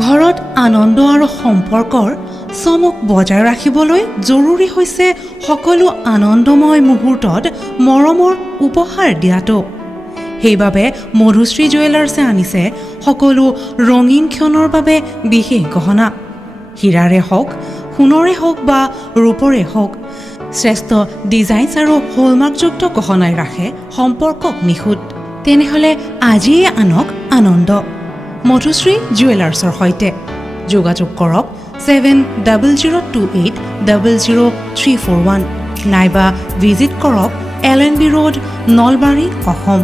ঘৰত আনন্দ আৰু সম্পৰ্কৰ চমক বজাই ৰাখিবলৈ জৰুৰী হৈছে সকলো আনন্দময় মুহূৰ্তত মৰমৰ উপহাৰ দিয়াটো। সেইবাবে মধুশ্ৰী জুৱেলাৰ্ছে আনিছে সকলো ৰঙীন ক্ষণৰ বাবে বিশেষ গহনা। হীৰাৰে হওক, সোণৰে হওক বা ৰূপৰে হওক, শ্ৰেষ্ঠ ডিজাইনছ আৰু হলমাৰ্কযুক্ত গহনাই ৰাখে সম্পৰ্কক নিখুঁত। তেনেহ'লে আজিয়ে আনক আনন্দ মধুশ্ৰী জুৱেলাৰ্ছৰ সৈতে। যোগাযোগ কৰক 7002800341 নাইবা ভিজিট কৰক LNB ৰোড, নলবাৰী, অসম।